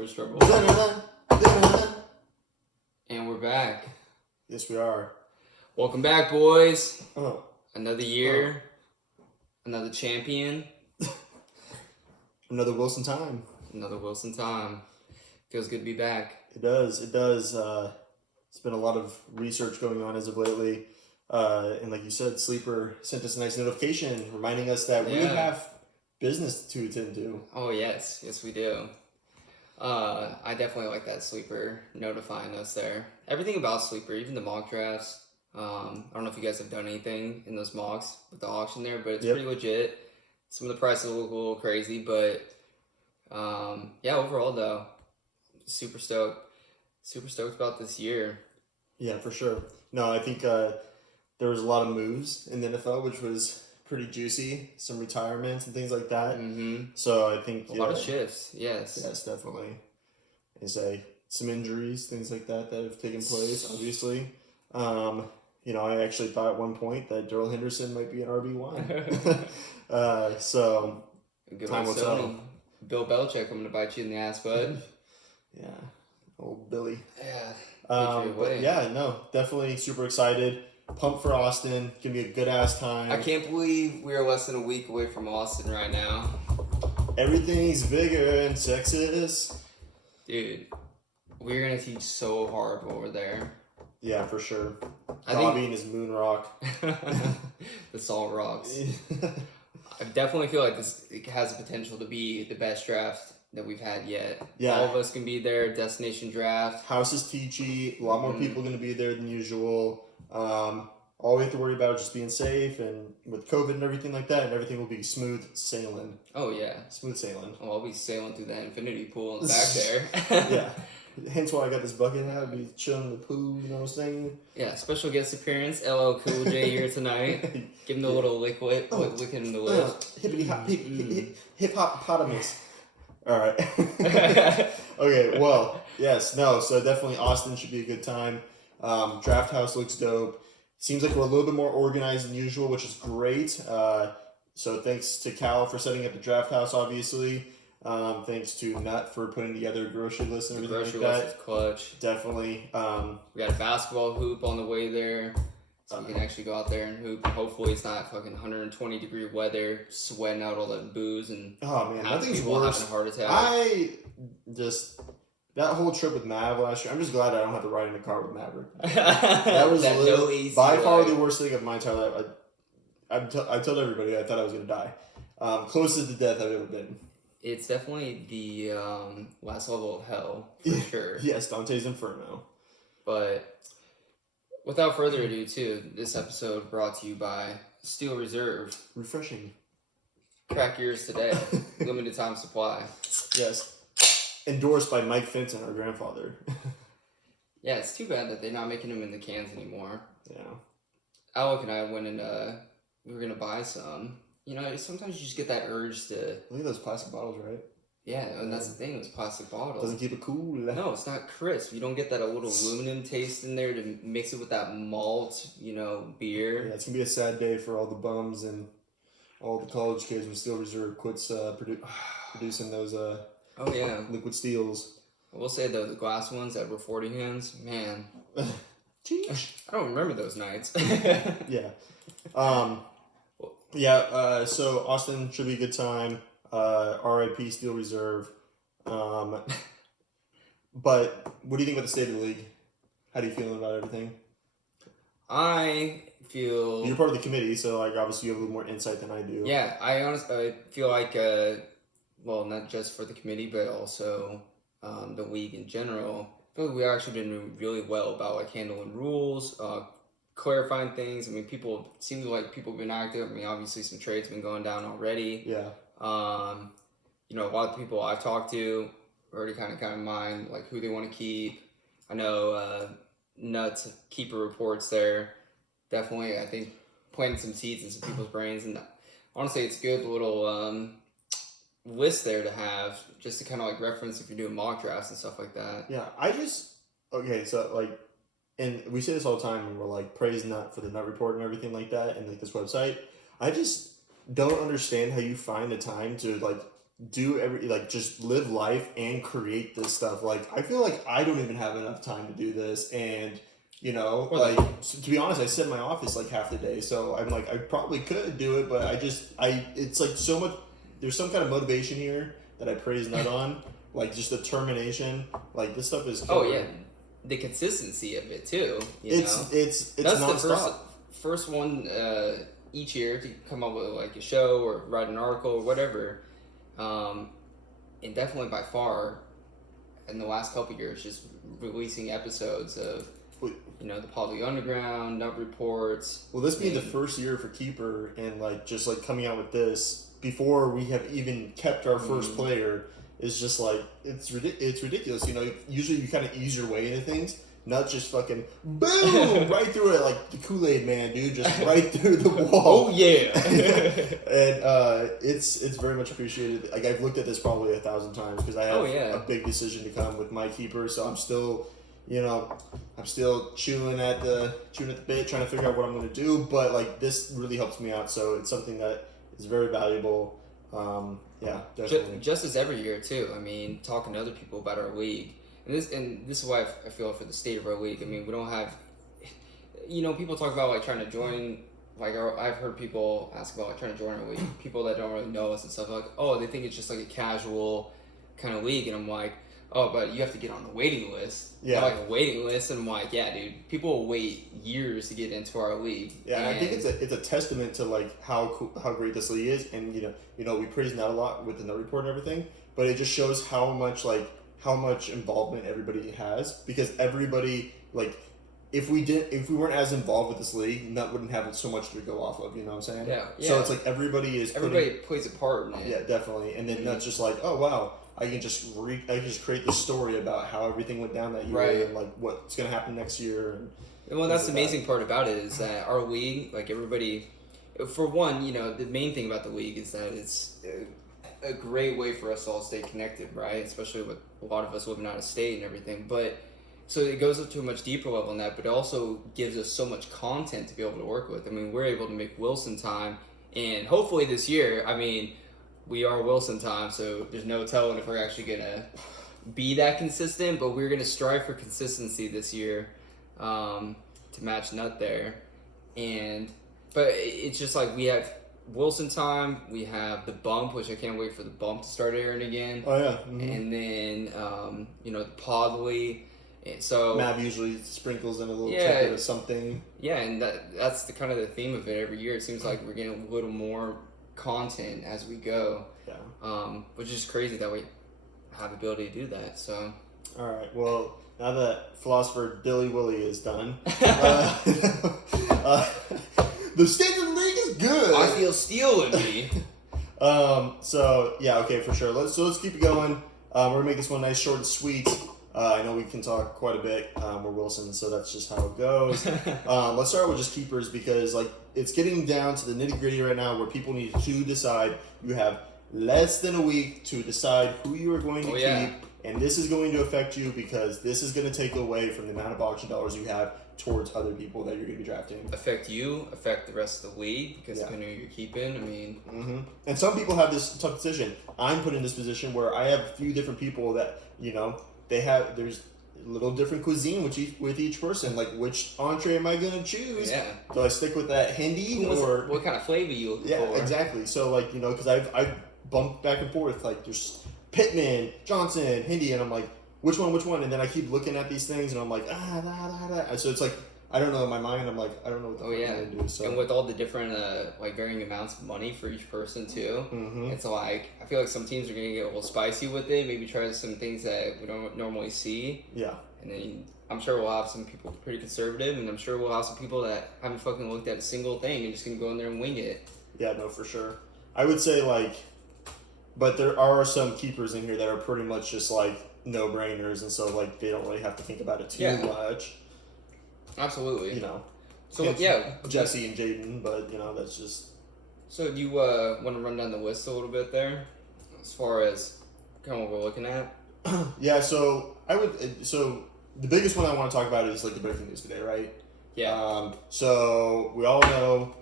Where's trouble? And we're back. Yes, we are. Welcome back, boys. Oh. Another year. Another champion. Another Wilson time. Another Wilson time. Feels good to be back. It does. It does. It's been a lot of research going on as of lately. And like you said, Sleeper sent us a nice notification reminding us that we have business to attend to. Oh, yes. Yes, we do. I definitely like that Sleeper notifying us there. Everything about Sleeper, even the mock drafts. I don't know if you guys have done anything in those mocks with the auction there, but it's pretty legit. Some of the prices look a little crazy, but overall though, super stoked. Super stoked about this year. Yeah, for sure. No, I think there was a lot of moves in the NFL, which was pretty juicy. Some retirements and things like that. Mm-hmm. So I think a lot of shifts. Yes. Yes, definitely. And say some injuries, things like that have taken place. Obviously, I actually thought at one point that Darrell Henderson might be an RB1. So good time will tell. Bill Belichick coming to bite you in the ass, bud. Yeah, old Billy. Yeah. But yeah, no, definitely super excited. Pumped for Austin. Gonna be a good ass time. I can't believe we are less than a week away from Austin right now. Everything's bigger in Texas. Dude, we're gonna teach so hard while we're there. Yeah, for sure. I Bobby and his moon rock. The salt rocks. I definitely feel like this has the potential to be the best draft that we've had yet. Yeah. All of us can be there. Destination draft. House is teachy. A lot more people going to be there than usual. All we have to worry about is just being safe, and with COVID and everything like that, and everything will be smooth sailing. Oh, yeah. Smooth sailing. Oh, I'll be sailing through that infinity pool in the back there. Yeah. Hence why I got this bucket hat. I'll be chilling in the pool, you know what I'm saying? Yeah, special guest appearance, LL Cool J here tonight. Give him the little liquid, licking in the lips. Hip hop potamus. All right. Okay, well, yes, no, so definitely Austin should be a good time. Draft house looks dope. Seems like we're a little bit more organized than usual, which is great. So thanks to Cal for setting up the draft house, obviously. Thanks to Nut for putting together a grocery list and everything like that. Grocery list is clutch. Definitely. We got a basketball hoop on the way there. So we can actually go out there and hoop. Hopefully it's not fucking 120 degree weather, sweating out all that booze and nothing's people worse. having a heart attack. That whole trip with Mav last year, I'm just glad I don't have to ride in a car with Maverick. That was by far the worst thing of my entire life. I told everybody I thought I was going to die. Closest to death I've ever been. It's definitely the last level of hell, for sure. Yes, Dante's Inferno. But without further ado, too, this episode brought to you by Steel Reserve. Refreshing. Crack yours today. Limited time supply. Yes. Endorsed by Mike Fenton, our grandfather. Yeah, it's too bad that they're not making them in the cans anymore. Yeah. Alec and I went and we were going to buy some. You know, sometimes you just get that urge to... Look at those plastic bottles, right? Yeah, and that's the thing, it's plastic bottles. Doesn't keep it cool. No, it's not crisp. You don't get that little aluminum taste in there to mix it with that malt, beer. Yeah, it's going to be a sad day for all the bums and all the college kids when Steel Reserve quits producing those liquid steels. I will say, though, the glass ones that were 40 hands, man. I don't remember those nights. Yeah. So Austin should be a good time. RIP Steel Reserve. But what do you think about the state of the league? How do you feel about everything? I feel... You're part of the committee, so obviously you have a little more insight than I do. Yeah, I feel like, not just for the committee, but also the league in general. I feel like we've actually been doing really well about handling rules, clarifying things. I mean, seems like people have been active. I mean, obviously some trades have been going down already. Yeah. A lot of people I've talked to already kind of mind like who they want to keep. I know Nuts keeper reports there. Definitely, I think planting some seeds in some people's brains, and honestly, it's a good little list there to have just to kind of reference if you're doing mock drafts and stuff like that. Yeah, and we say this all the time when we're praise Nut for the Nut Report and everything like that, and this website. I just don't understand how you find the time to just live life and create this stuff. Like, I feel like I don't even have enough time to do this, and to be honest, I sit in my office like half the day, so I'm like, I probably could do it, but it's like so much. There's some kind of motivation here that I praise Nut on, like just determination. Like, this stuff is killer. Oh yeah, the consistency of it too. It's that's nonstop. the first one each year to come up with like a show or write an article or whatever, and definitely by far, in the last couple of years, just releasing episodes of the Poly Underground, Nut Reports. Well, this being the first year for Keeper, and like just like coming out with this before we have even kept our first player is just like it's ridiculous. Usually you kind of ease your way into things. Not just fucking boom right through it like the Kool-Aid Man, dude, just right through the wall. Oh yeah. And it's very much appreciated. Like, I've looked at this probably 1,000 times because I have a big decision to come with my Keeper, so I'm still chewing at the bit, trying to figure out what I'm going to do. But like, this really helps me out, so it's something that is very valuable. Yeah, definitely. Just as every year too. I mean, talking to other people about our league. And this is why I feel for the state of our league. I mean, we don't have, people talk about like trying to join. Like, I've heard people ask about like trying to join our league. People that don't really know us and stuff, like, they think it's just like a casual kind of league, and I'm like, but you have to get on the waiting list. Yeah, like a waiting list, and I'm like, yeah, dude, people will wait years to get into our league. Yeah, and I think it's a testament to like how great this league is, and we praise Nut a lot with the Nut Report and everything, but it just shows how much involvement everybody has, because everybody, like, if we weren't as involved with this league, Nut wouldn't have so much to go off of, you know what I'm saying? Yeah. So it's like everybody plays a part in it. Yeah, definitely. And then Nut's just like, oh wow, I can just create this story about how everything went down that year, right, and like what's gonna happen next year. Well, that's the amazing part about it, is that our league, like, everybody, for one, the main thing about the league is that it's a great way for us to all stay connected, right? Especially with a lot of us living out of state and everything. But so it goes up to a much deeper level than that, but it also gives us so much content to be able to work with. I mean, we're able to make Wilson time, and hopefully this year, I mean, we are Wilson time, so there's no telling if we're actually gonna be that consistent, but we're gonna strive for consistency this year, to match Nut there. But it's just like, we have Wilson time, we have the Bump, which I can't wait for the Bump to start airing again. Oh yeah. Mm-hmm. And then the Podly. So Mav usually sprinkles in a little tidbit of something. Yeah, and that's the kind of the theme of it every year. It seems like we're getting a little more content as we go. Yeah. Which is crazy that we have the ability to do that. So. All right. Well, now that philosopher Billy Willie is done, the state of the league is good. I feel steel in me. So yeah, okay, for sure. Let's keep it going. We're gonna make this one nice, short, and sweet. I know we can talk quite a bit. We're Wilson, so that's just how it goes. Let's start with just keepers, because like it's getting down to the nitty gritty right now, where people need to decide. You have less than a week to decide who you are going to keep, and this is going to affect you, because this is going to take away from the amount of auction dollars you have towards other people that you're going to be drafting. Affect you, affect the rest of the league, because depending on who you're keeping, I mean. Mm-hmm. And some people have this tough decision. I'm put in this position where I have a few different people that, there's a little different cuisine with each person. Like, which entree am I going to choose? Yeah. Do I stick with that Hindi or what kind of flavor you looking for? Yeah, exactly. So like, because I've bumped back and forth. Like, there's Pittman, Johnson, Hindi, and I'm like, which one? And then I keep looking at these things, and I'm like, So it's like, I don't know, in my mind, I'm like, I don't know what the fuck I'm going to do. So. And with all the different, varying amounts of money for each person, too, it's like, I feel like some teams are going to get a little spicy with it, maybe try some things that we don't normally see. Yeah. And then I'm sure we'll have some people pretty conservative, and I'm sure we'll have some people that haven't fucking looked at a single thing and just going to go in there and wing it. Yeah, no, for sure. I would say, but there are some keepers in here that are pretty much just, no-brainers, and so, they don't really have to think about it too much. Absolutely. So, Jesse and Jaden, but, that's just... So, do you want to run down the list a little bit there? As far as kind of what we're looking at? Yeah, so, the biggest one I want to talk about is, the breaking news today, right? Yeah. So, we all know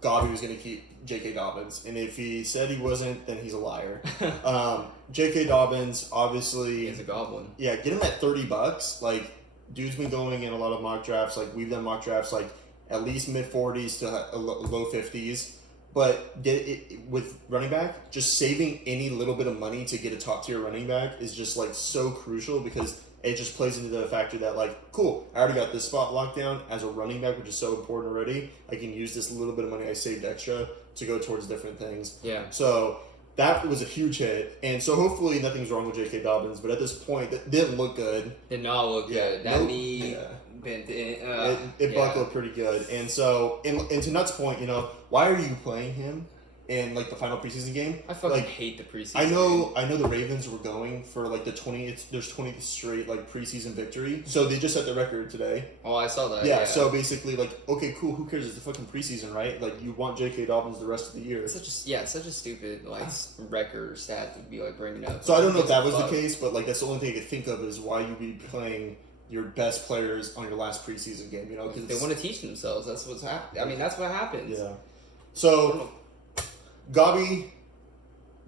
Gabi was going to J.K. Dobbins, and if he said he wasn't, then he's a liar. J.K. Dobbins, obviously, He's a goblin. yeah, get him at $30. Like, dude's been going in a lot of mock drafts. Like, we've done mock drafts like at least mid 40s to low 50s. But get it with running back, just saving any little bit of money to get a top tier running back is just like so crucial because it just plays into the factor that like, cool, I already got this spot locked down as a running back, which is so important already. I can use this little bit of money I saved extra to go towards different things. Yeah. So that was a huge hit, and so hopefully nothing's wrong with J.K. Dobbins. But at this point, it didn't look good. Did not look Yeah, good. That nope. knee Yeah. bent. It buckled pretty good, and so and to Nutt's point, why are you playing him in like the final preseason game? I fucking like, hate the preseason. I know the Ravens were going for like there's 20 straight like preseason victory, so they just set the record today. Oh, I saw that. Yeah, so basically like, okay, cool, who cares? It's the fucking preseason, right? Like you want J.K. Dobbins the rest of the year. It's such a stupid like record stat to be like bringing up. So I don't know if that was Fuck. the case, but like that's the only thing I could think of is why you'd be playing your best players on your last preseason game, because They want to teach themselves. That's what's happening. I mean, that's what happens. Yeah. So, Gabi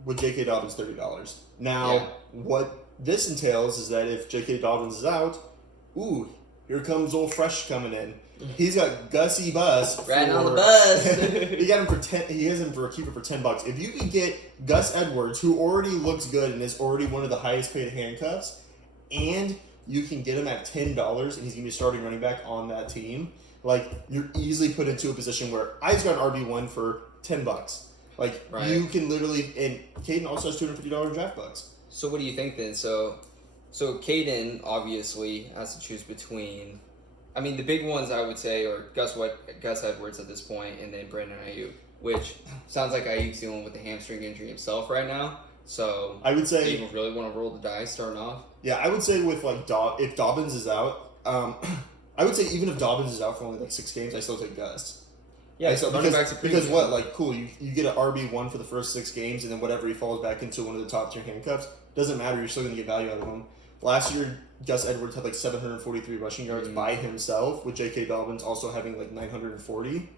with J.K. Dobbins $30. Now, Yeah. what this entails is that if J.K. Dobbins is out, ooh, here comes old Fresh coming in. He's got Gussie Bus. Riding on the bus. He got him for 10. He has him for a keeper for $10. If you can get Gus Edwards, who already looks good and is already one of the highest paid handcuffs, and you can get him at $10, and he's gonna be starting running back on that team. Like you're easily put into a position where I just got an RB1 for $10. Like Right. you can literally, and Caden also has $250 draft bucks. So what do you think then? So Caden obviously has to choose between. I mean, the big ones I would say are Gus Edwards at this point, and then Brandon Ayuk, which sounds like Ayuk's dealing with the hamstring injury himself right now. So I would do say, you really want to roll the dice starting off? yeah, I would say with like if Dobbins is out, I would say even if Dobbins is out for only like 6 games, I still take Gus. Yeah, so running backs are because premium. what, like, cool, you get an RB1 for the first 6 games, and then whatever he falls back into one of the top tier handcuffs, doesn't matter, you're still going to get value out of him. Last year, Gus Edwards had like 743 rushing yards by himself, with J.K. Dobbins also having like 940.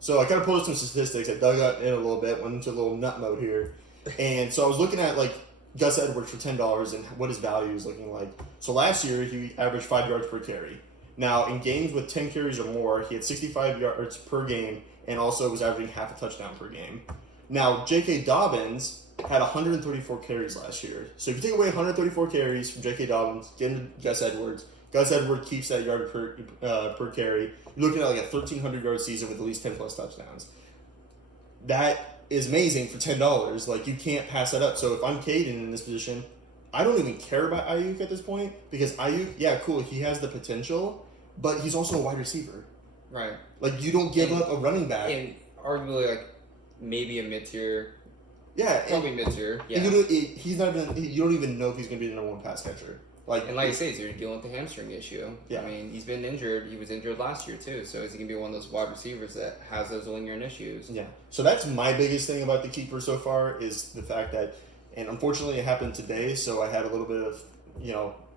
So I kind of pulled up some statistics. I dug out in a little bit, went into a little nut mode here. And so I was looking at like Gus Edwards for $10 and what his value is looking like. So last year, he averaged 5 yards per carry. Now, in games with 10 carries or more, he had 65 yards per game and also was averaging half a touchdown per game. Now, J.K. Dobbins had 134 carries last year. So if you take away 134 carries from J.K. Dobbins, get into Gus Edwards keeps that yard per carry. You're looking at like a 1,300 yard season with at least 10 plus touchdowns. That is amazing for $10. Like, you can't pass that up. So if I'm Caden in this position, I don't even care about Ayuk at this point because Ayuk, yeah, cool, he has the potential, but he's also a wide receiver. Right. Like, you don't give up a running back. And arguably, like, maybe a mid-tier. Yeah. Probably mid-tier. Yeah. He's not even, you don't even know if he's going to be the number 1 pass catcher. And like you say, you're dealing with the hamstring issue. Yeah. I mean, he's been injured. He was injured last year, too. So is he going to be one of those wide receivers that has those lingering issues? Yeah. So that's my biggest thing about the keeper so far is the fact that, and unfortunately it happened today, so I had a little bit of,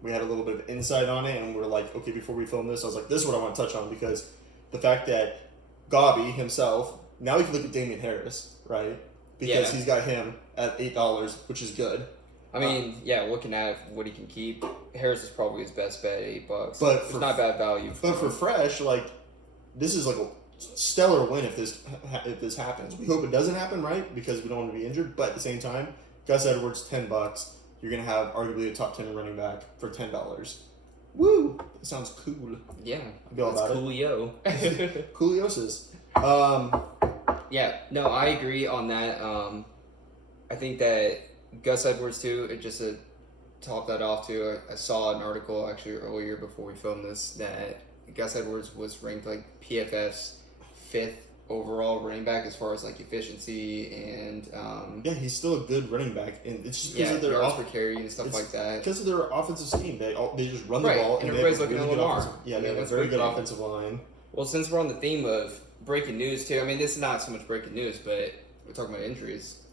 we had a little bit of insight on it, and we're like, okay, before we film this, I was like, this is what I want to touch on, because the fact that Gabi himself, now we can look at Damian Harris, right? Because he's got him at $8, which is good. I mean, looking at what he can keep, Harris is probably his best bet at $8. But it's not bad value. But for Fresh, like, this is like a stellar win if this happens. We hope it doesn't happen, right? Because we don't want to be injured. But at the same time, Gus Edwards, $10. You're gonna have arguably a top 10 running back for $10. Woo! That sounds cool. Yeah, I'd be all about coolio. it. Cooliosis. Yeah, no, I agree on that. I think that Gus Edwards too. Just to top that off too, I saw an article actually earlier before we filmed this that Gus Edwards was ranked like PFF's 5th overall running back as far as like efficiency and Yeah, he's still a good running back, and it's just because of their yards per carry and stuff like that. Because of their offensive scheme, they just run the Right, ball, and they have everybody's a looking really at good Lamar. offensive. Yeah, I mean, they have a that's very good breaking. offensive line. Well, since we're on the theme of breaking news too, I mean, this is not so much breaking news, but we're talking about injuries.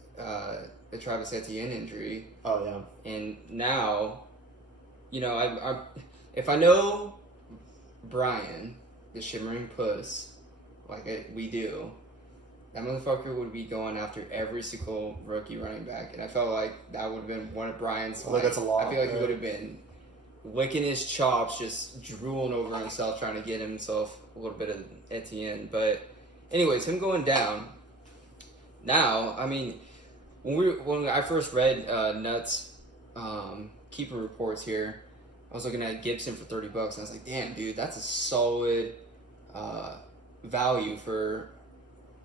The Travis Etienne injury. Oh yeah. And now, I if I know Brian, the Shimmering Puss, we do, that motherfucker would be going after every single rookie running back, and I felt like that would have been one of Brian's. Like that's a lot. I feel like he would have been licking his chops, just drooling over himself, trying to get himself a little bit of Etienne. But, anyways, him going down. Now, I mean, when I first read Nuts keeper reports here, I was looking at Gibson for $30, and I was like, damn, dude, that's a solid value for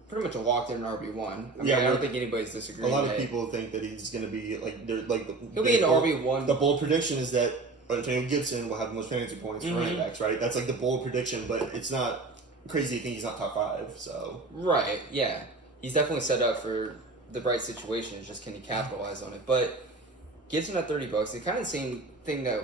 pretty much a locked-in RB1. I mean, I don't think anybody's disagreeing. A lot of people think that he's going to be like, they're like he'll be an RB1. The bold prediction is that Antonio Gibson will have the most fantasy points for running backs, right? That's like the bold prediction, but it's not crazy to think he's not top 5. So right, yeah, he's definitely set up for the right situation. It's just can he capitalize on it? But Gibson at $30, it's kind of the same thing that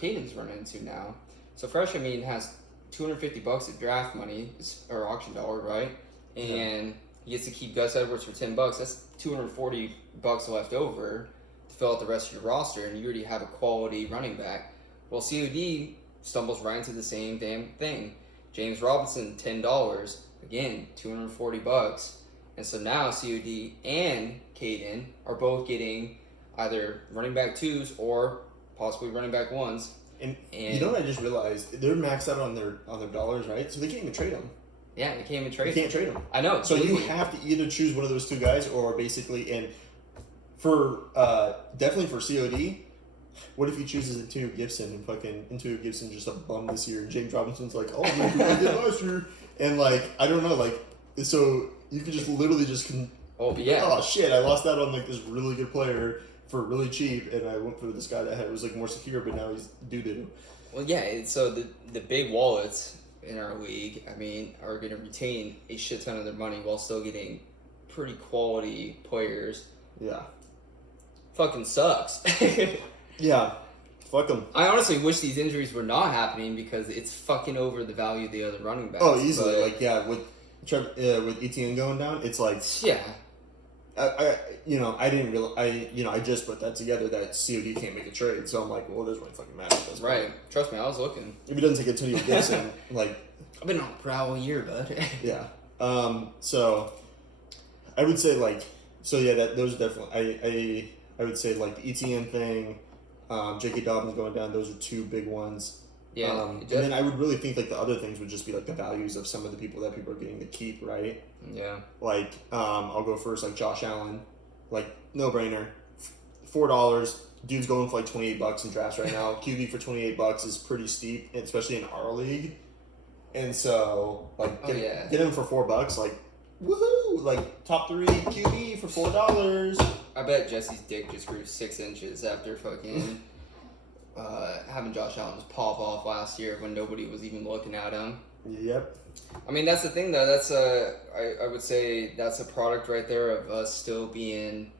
Caden's running into now. So Fresh, I mean, has $250 of draft money or auction dollar, right? And he gets to keep Gus Edwards for $10. That's $240 left over to fill out the rest of your roster, and you already have a quality running back. Well, COD stumbles right into the same damn thing. James Robinson, $10. Again, $240. And so now COD and Caden are both getting either running back 2s or possibly running back 1s. And you know what I just realized? They're maxed out on their dollars, right? So they can't even trade them. Yeah, they can't even trade. You can't trade them. I know. So you have to either choose one of those two guys, or basically, and for definitely for COD, what if he chooses Antonio Gibson and fucking Antonio Gibson just a bum this year, and James Robinson's like, oh, look what I did last year, and like I don't know, like so you could just literally just oh shit, I lost out on like this really good player for really cheap, and I went for this guy that was like more secure, but now he's doo-doo. Well, yeah, so the big wallets in our league, I mean, are going to retain a shit ton of their money while still getting pretty quality players. Yeah. Fucking sucks. Yeah. Fuck them. I honestly wish these injuries were not happening because it's fucking over the value of the other running backs. Oh, easily. But, like, yeah, with Etienne going down, it's like... Yeah. I didn't realize, I just put that together that COD can't make a trade, so I'm like, well, it doesn't really fucking matter. Right. Trust me, I was looking. If it doesn't take Antonio Gibson, like... I've been on a prowl all year, bud. Yeah. So, I would say, like... So, yeah, those are definitely... I would say, like, the ETN thing, J.K. Dobbins going down, those are two big ones. Yeah. And then I would really think, like, the other things would just be, like, the values of some of the people that people are getting to keep, right? Yeah. Like, I'll go first, like, Josh Allen. Like, no-brainer. $4. Dude's going for, like, $28 in drafts right now. QB for $28 is pretty steep, especially in our league. And so, like, get him for $4, like, woohoo! Like, top 3 QB for $4. I bet Jesse's dick just grew 6 inches after fucking having Josh Allen just pop off last year when nobody was even looking at him. Yep. I mean, that's the thing, though. That's I would say that's a product right there of us still being,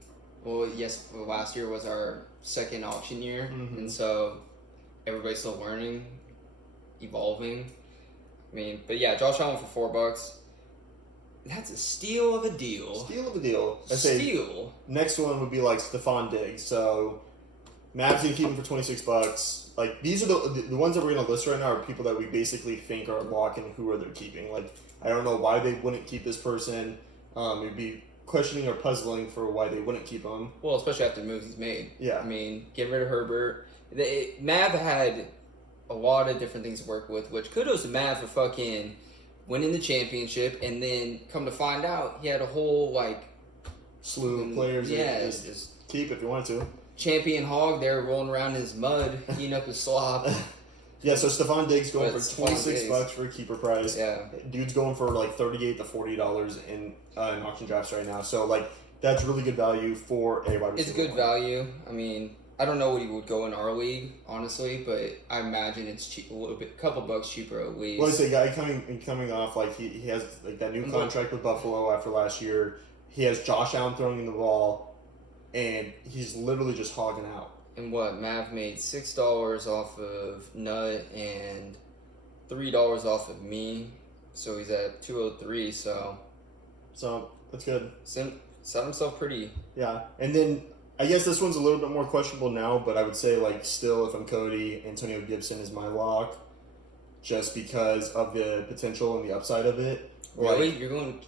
last year was our second auction year, and so everybody's still learning, evolving. I mean, but yeah, Josh Allen for $4. That's a steal of a deal. Steal of a deal. Steal. Next one would be like Stephon Diggs. So, Mavs gonna keep him for $26. Like, these are the ones that we're gonna list right now are people that we basically think are locking who are they keeping. Like, I don't know why they wouldn't keep this person. It'd be questioning or puzzling for why they wouldn't keep him. Well, especially after the moves he's made. Yeah. I mean, get rid of Herbert. Mav had a lot of different things to work with, which kudos to Mav for fucking winning the championship, and then come to find out he had a whole like slew of players. Yeah, just keep if you wanted to. Champion hog there rolling around in his mud, eating up his slop. Yeah, so Stephon Diggs going for $26 for a keeper price. Yeah, dude's going for like $38 to $40 in auction drafts right now. So like that's really good value for a wide receiver. It's good value. I mean, I don't know what he would go in our league, honestly, but I imagine it's cheap, a couple bucks cheaper at least. Well, it's a guy coming off like he has like that new contract with Buffalo after last year. He has Josh Allen throwing the ball, and he's literally just hogging out. And what Mav made $6 off of Nut and $3 off of me, so he's at 203. So that's good. Set himself pretty. Yeah, and then. I guess this one's a little bit more questionable now, but I would say, like, still, if I'm Cody, Antonio Gibson is my lock, just because of the potential and the upside of it. Really? You're going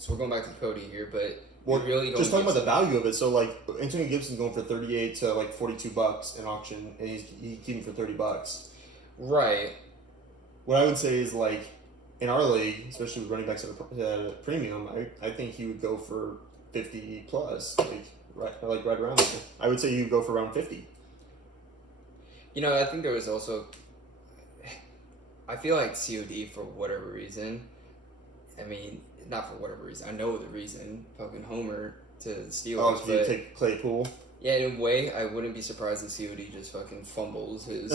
So we're going back to Cody here, but Well, really going just talking about the Gibson. value of it. So like Antonio Gibson's going for 38 to like $42 in auction, and he's keeping for $30. Right. What I would say is like in our league, especially with running backs at a premium, I think he would go for 50 plus, like right around there. I would say you would go for around 50. You know, I think there was also. I feel like COD for whatever reason. I mean, not for whatever reason. I know the reason. Fucking Homer to the Steelers. Oh, so you but take Claypool. yeah, in a way, I wouldn't be surprised if COD just fucking fumbles his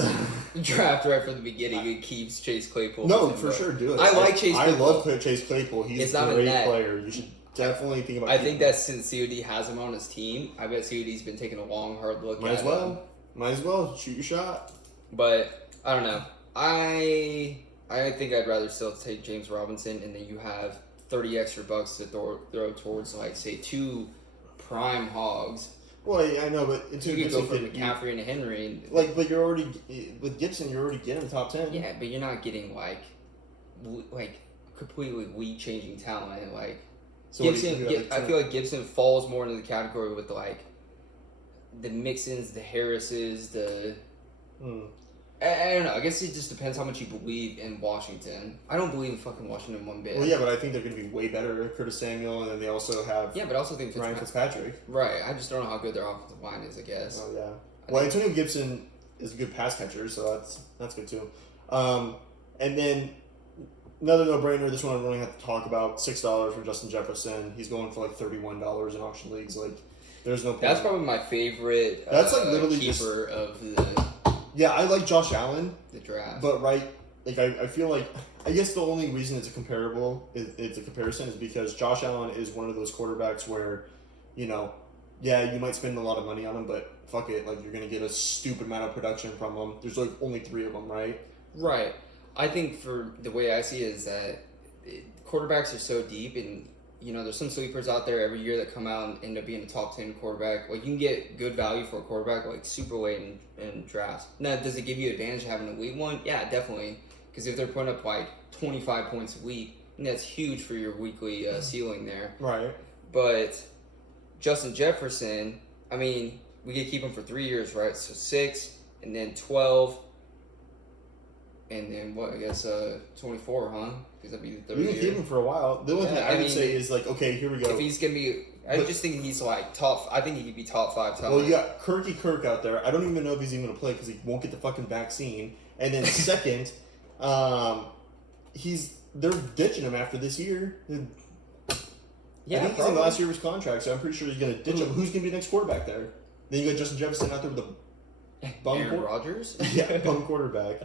draft right from the beginning and keeps Chase Claypool. No, with him, for but sure, do it. I like Chase I Claypool. love Chase Claypool. He's It's a not a great net. player. You should definitely think about. I keeping think that since COD has him on his team, I bet COD's been taking a long, hard look Might at as him. well. Might as well shoot your shot. But I don't know. I think I'd rather still take James Robinson, and then you have 30 extra bucks to throw towards, like, say, 2 prime hogs. Well, yeah, I know, but until You could go for Gibson McCaffrey and Henry. And, but you're already with Gibson. You're already getting the top 10. yeah, but you're not getting like completely league changing talent. Like So what do Gibson, you think about, I feel like Gibson falls more into the category with the Mixons, the Harrises, the. I don't know. I guess it just depends how much you believe in Washington. I don't believe in fucking Washington one bit. Well, yeah, but I think they're going to be way better. Curtis Samuel, and then they also have Yeah, but I also think Ryan Fitzpatrick. Right. I just don't know how good their offensive line is. I guess. Oh yeah. Well, Antonio Gibson is a good pass catcher, so that's good too. And then another no-brainer. This one I really have to talk about. $6 for Justin Jefferson. He's going for like $31 in auction leagues. Like, there's no point. That's probably my favorite. That's like literally keeper of the Yeah, I like Josh Allen, draft. but I feel like I guess the only reason it's a comparison is because Josh Allen is one of those quarterbacks where, you know, yeah, you might spend a lot of money on him, but fuck it, like you're gonna get a stupid amount of production from him. There's like only 3 of them, right? Right. I think for the way I see it is that quarterbacks are so deep, and you know there's some sleepers out there every year that come out and end up being a top 10 quarterback. Like you can get good value for a quarterback like super late in drafts. Now, does it give you advantage having a week one? Yeah, definitely. Because if they're putting up like 25 points a week, that's huge for your weekly ceiling there. Right. But Justin Jefferson, I mean, we could keep him for 3 years, right? So 6, and then 12. And then what? I guess 24, huh? Because that'd be the third We year. can keep him for a while. The only thing I would say is like, okay, here we go. If he's gonna be, I just think he's like top. I think he could be top 5 talent. Well, you got Kirk out there. I don't even know if he's even gonna play because he won't get the fucking vaccine. And then second, they're ditching him after this year. Yeah, I think he's in the last year of his contract, so I'm pretty sure he's gonna ditch him. Who's gonna be the next quarterback there? Then you got Justin Jefferson out there with a bum Aaron Rodgers. yeah, bum quarterback.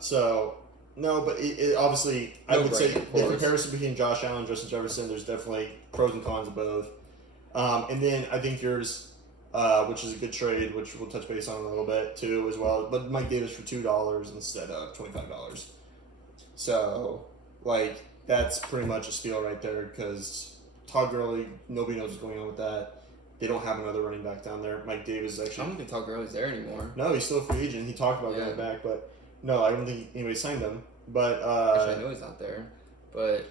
So no, but it obviously I would say the comparison between Josh Allen and Justin Jefferson, there's definitely pros and cons of both. And then I think yours, which is a good trade, which we'll touch base on a little bit too as well. But Mike Davis for $2 instead of $25. So like that's pretty much a steal right there because Todd Gurley, nobody knows what's going on with that. They don't have another running back down there. Mike Davis is actually. I don't think Todd Gurley's there anymore. No, he's still a free agent. He talked about going back, but no, I don't think anybody signed him. But actually, I know he's not there. But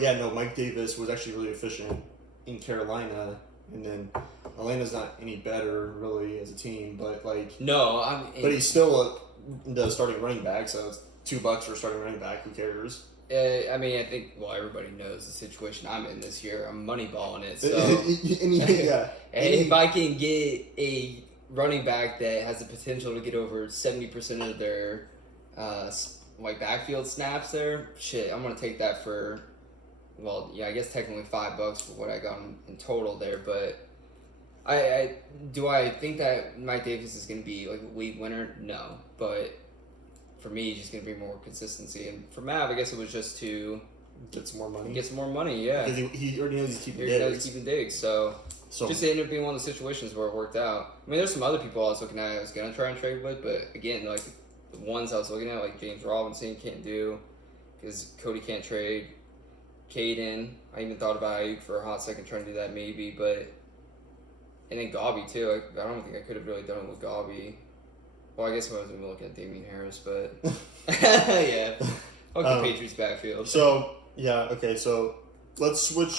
yeah, no, Mike Davis was actually really efficient in Carolina, and then Atlanta's not any better really as a team, but like no, but he's still the starting running back, so it's $2 for a starting running back. Who cares? I mean, I think everybody knows the situation I'm in this year. I'm moneyballing it, so if I can get a running back that has the potential to get over 70% of their backfield snaps there, shit, I'm gonna take that for. Well, yeah, I guess technically $5 for what I got in total there, but I think that Mike Davis is gonna be like a league winner? No, but. For me, he's just going to bring more consistency. And for Mav, I guess it was just to... Get some more money? Get some more money, yeah. Because he already knows he's keeping Diggs. He knows he's keeping Diggs, so just ended up being one of the situations where it worked out. I mean, there's some other people I was looking at I was going to try and trade with, but again, like, the ones I was looking at, like James Robinson can't do, because Cody can't trade. Caden, I even thought about Ayuk for a hot second trying to do that maybe, but... And then Gobby, too. I don't think I could have really done it with Gobby. Well, I guess I wasn't looking at Damian Harris, but yeah, fuck the Patriots backfield. So yeah, okay. So let's switch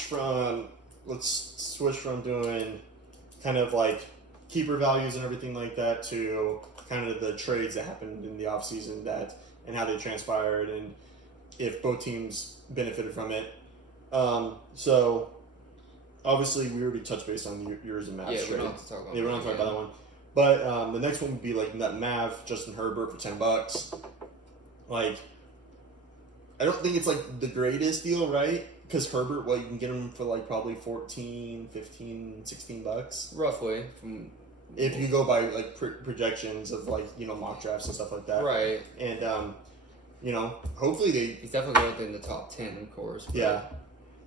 from doing kind of like keeper values and everything like that to kind of the trades that happened in the offseason and how they transpired and if both teams benefited from it. So obviously we already touched base on yours and Mav's Yeah, we trade. don't have to talk about Yeah, we don't have to talk about that one. But the next one would be like that Mav Justin Herbert for $10. Like, I don't think it's like the greatest deal, right? Because Herbert, you can get him for like probably 14, 15, $16. Roughly. From If you go by like projections of like, mock drafts and stuff like that. right. And, hopefully they. He's definitely going in the top 10, of course. But Yeah.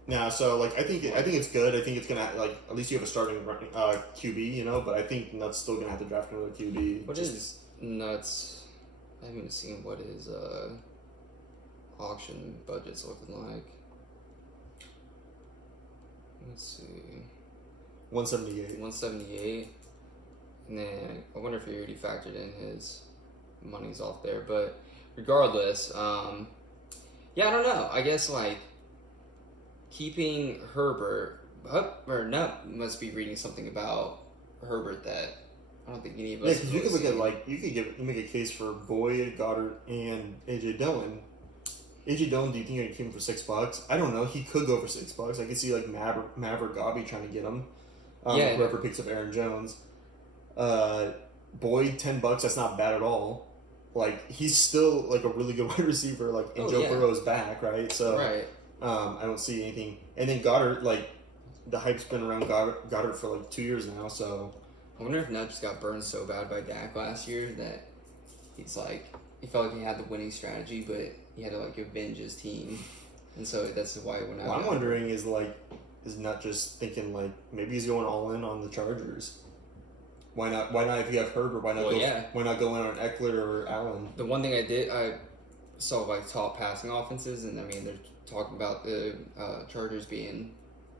Now, so like I think it's good. I think it's gonna like at least you have a starting QB, but I think Nuts still gonna have to draft another QB. What is Nuts? I haven't seen what his auction budget's looking like. Let's see. 178. 178. And then I wonder if he already factored in his monies off there. But regardless, yeah, I don't know. I guess like keeping Herbert, must be reading something about Herbert that I don't think any of us. Yeah, because you could look at you make a case for Boyd, Goddard, and AJ Dillon. AJ Dillon, do you think you can keep him for $6? I don't know. He could go for $6. I could see like Mav or Gobby trying to get him. Yeah. Whoever picks up Aaron Jones. Boyd, $10. That's not bad at all. Like he's still like a really good wide receiver. Like and Joe Burrow's back, right? So right. I don't see anything. And then Goddard, like the hype's been around Goddard for like 2 years now. So I wonder if Nutt just got burned so bad by Dak last year that he's like he felt like he had the winning strategy, but he had to like avenge his team, and so that's why he went out. What I'm wondering is Nutt just thinking like maybe he's going all in on the Chargers. Why not? Why not if you have Herbert? Why not Why not go in on Eckler or Allen? The one thing I saw like top passing offenses, and I mean they're talking about the Chargers being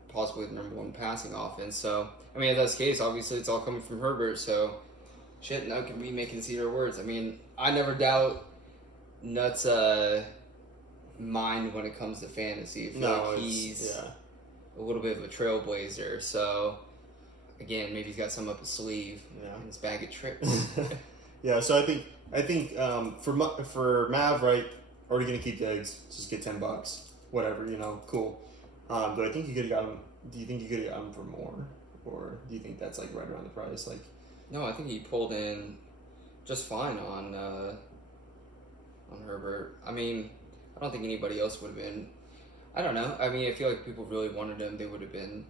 possibly the number one passing offense. So I mean if that's the case, obviously it's all coming from Herbert. So shit, Nutt can be making their words. I mean I never doubt Nutt's mind when it comes to fantasy. I feel like he's a little bit of a trailblazer. So again, maybe he's got some up his sleeve in his bag of tricks. Yeah, so I think for Mav, right, already gonna keep Diggs, just get $10, whatever, cool. But I think you could have got him. Do you think you could have got him for more, or do you think that's like right around the price? Like, no, I think he pulled in just fine on Herbert. I mean, I don't think anybody else would have been. I don't know. I mean, I feel like people really wanted him. They would have been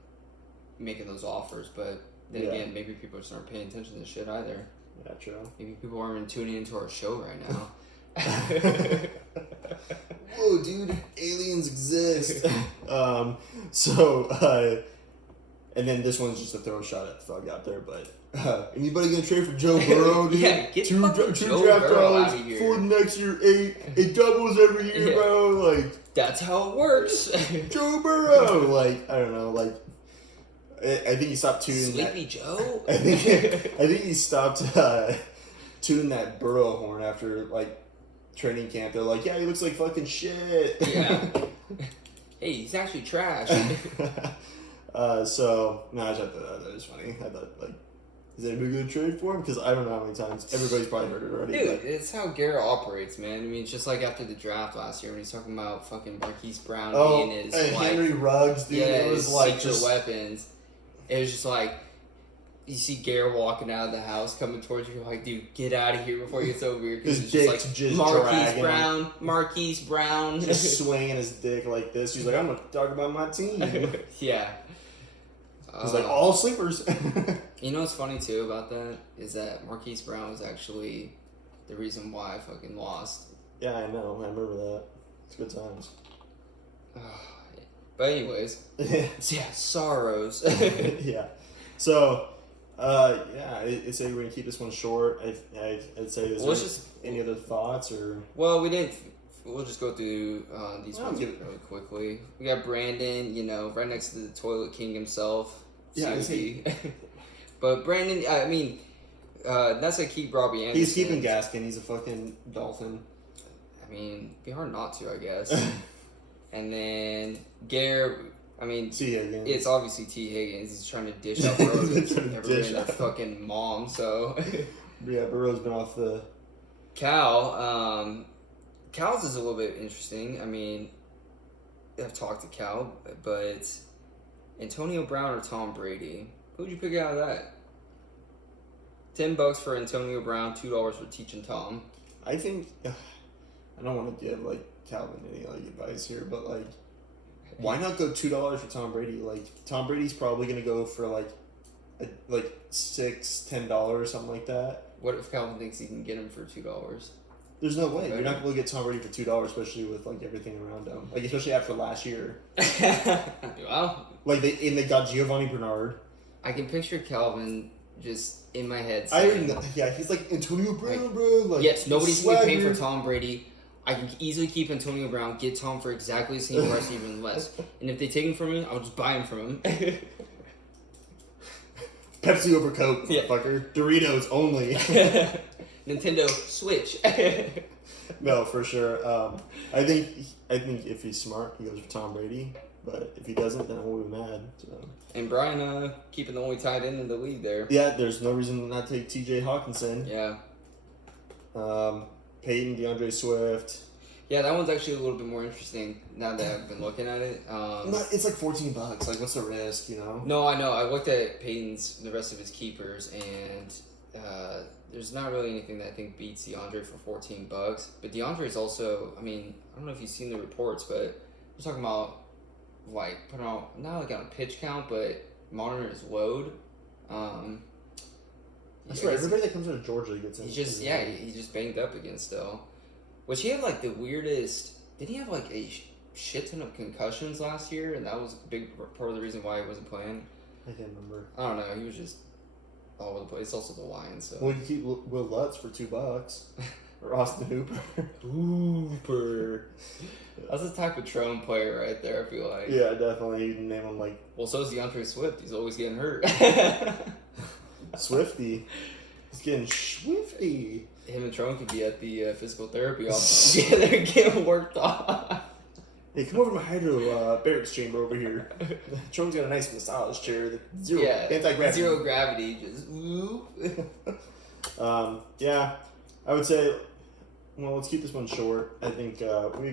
making those offers, but then again, maybe people just aren't paying attention to this shit either. Yeah, true. Maybe people aren't even tuning into our show right now. Whoa, dude! Aliens exist. And then this one's just a throw shot at Thug out there, but anybody gonna trade for Joe Burrow, dude? Yeah, get two Joe draft Burrow dollars out of here. for next year 8. It doubles every year, bro. Like that's how it works. Joe Burrow, like I don't know, like I think he stopped tuning Sleepy Joe. I think he stopped tuning that Burrow horn after like training camp. They're like, yeah, he looks like fucking shit. Yeah. Hey, he's actually trash. So no, I thought that was funny. I thought like, is anybody gonna trade for him? Because I don't know how many times everybody's probably heard it already. Dude, it's how Garrett operates, man. I mean, it's just like after the draft last year when he's talking about fucking Marquise Brown being his and Henry Ruggs, dude. It was like secret weapons. It was just like you see Garrett walking out of the house coming towards you, like, dude, get out of here before it gets over here. Because it's just like Marquise Brown, just swinging his dick like this. He's like, I'm gonna talk about my team. Yeah. He's like, all sleepers. You know what's funny too about that is that Marquise Brown was actually the reason why I fucking lost. Yeah, I know. I remember that. It's good times. But anyways, yeah, sorrows. Yeah. So, I'd say we're gonna keep this one short. I'd say, any other thoughts or? Well, we didn't. We'll just go through these ones really quickly. We got Brandon, right next to the Toilet King himself. Yeah, but Brandon, I mean, that's like keep Robbie Anderson. He's keeping Gaskin. He's a fucking Dolphin. I mean, it'd be hard not to, I guess. And then Garrett, I mean, T. Higgins. it's obviously T. Higgins. He's trying to dish out Burrows. He's He's trying to never dish been that out. fucking mom. So Yeah, Burrow's been off the. Cal's is a little bit interesting. I mean, I've talked to Cal, but Antonio Brown or Tom Brady? Who'd you pick out of that? $10 for Antonio Brown, $2 for teaching Tom. I think I don't want to give like Calvin any like advice here, but like, why not go $2 for Tom Brady? Like Tom Brady's probably gonna go for like $6-10 something like that. What if Calvin thinks he can get him for $2? There's no way you're not gonna get Tom Brady for $2, especially with like everything around him. Like especially after last year. Well, Like they got Giovanni Bernard. I can picture Calvin just in my head I saying, already know, yeah, he's like Antonio Brown, Like, bro. Like yes, nobody's going to be paying for swagger. Tom Brady. I can easily keep Antonio Brown, get Tom for exactly the same price, even less. And if they take him from me, I'll just buy him from him. Pepsi over Coke, Yeah. motherfucker. Doritos only. Nintendo Switch. No, for sure. I think if he's smart, he goes for Tom Brady. But if he doesn't, then I won't be mad. So. And Brian keeping the only tight end in the league there. Yeah, there's no reason to not take T.J. Hawkinson. Yeah. Peyton, DeAndre Swift. Yeah, that one's actually a little bit more interesting now that I've been looking at it. It's like $14. Like, what's the risk? You know. No, I know. I looked at the rest of his keepers, and there's not really anything that I think beats DeAndre for $14. But DeAndre's also, I mean, I don't know if you've seen the reports, but we're talking about like putting out not like on a pitch count, but monitoring his load. That's right. Everybody that comes out of Georgia gets in. He's just banged up again still. Which he had like the weirdest. Did he have like a shit ton of concussions last year, and that was a big part of the reason why he wasn't playing? I can't remember. I don't know. He was just all over the place. It's also the Lions, so. Well, you keep Will Lutz for $2, or Austin Hooper. Hooper. That's the type of Trone player right there. I feel like. Yeah, definitely. You can name him like Well, so is DeAndre Swift. He's always getting hurt. Swifty. He's getting swifty. Him and Trone could be at the physical therapy office together getting worked on. Hey, come over to my hydro barracks chamber over here. Trone's got a nice massage chair. Zero anti-gravity. Zero gravity. Just whoop. Yeah, I would say. Well, let's keep this one short. I think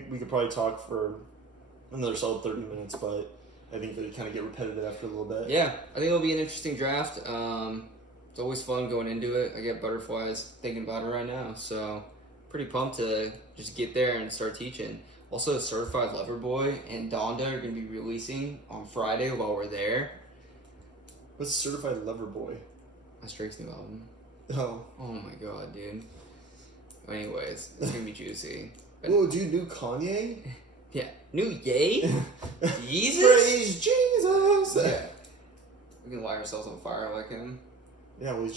we could probably talk for another solid 30 minutes, but I think they kind of get repetitive after a little bit. Yeah, I think it'll be an interesting draft. It's always fun going into it. I get butterflies thinking about it right now, so pretty pumped to just get there and start teaching. Also, Certified Lover Boy and Donda are going to be releasing on Friday while we're there. What's Certified Lover Boy? That's Drake's new album. Oh. Oh my god, dude. Anyways, it's going to be juicy. Whoa, dude, new Kanye? Yeah. New Ye? Jesus? Praise Jesus! Yeah. We can light ourselves on fire like him. Yeah, well,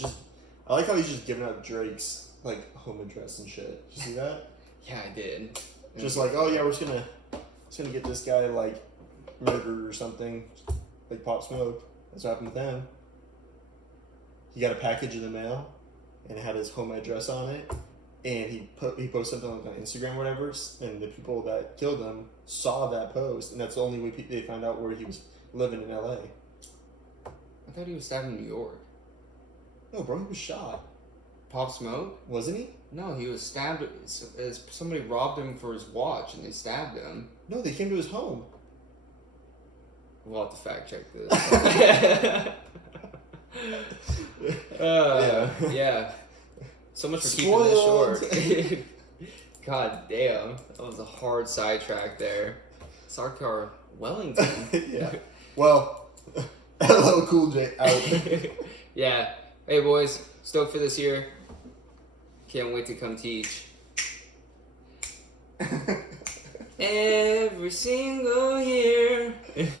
I like how he's just giving out Drake's, like, home address and shit. Did you see that? Yeah, I did. Just like, oh yeah, we're just gonna get this guy, like, murdered or something. Like Pop Smoke. That's what happened with him. He got a package in the mail, and it had his home address on it. And he posted something like on Instagram or whatever, and the people that killed him saw that post, and that's the only way they found out where he was living in LA. I thought he was stabbed in New York. No, bro, he was shot. Pop Smoke? Wasn't he? No, he was stabbed as somebody robbed him for his watch and they stabbed him. No, they came to his home. We'll have to fact check this. Yeah. So much for keeping this short. God damn. That was a hard sidetrack there. Sarkar Wellington. Yeah. Well, LL Cool J out. Yeah. Hey boys, stoked for this year. Can't wait to come teach. Every single year.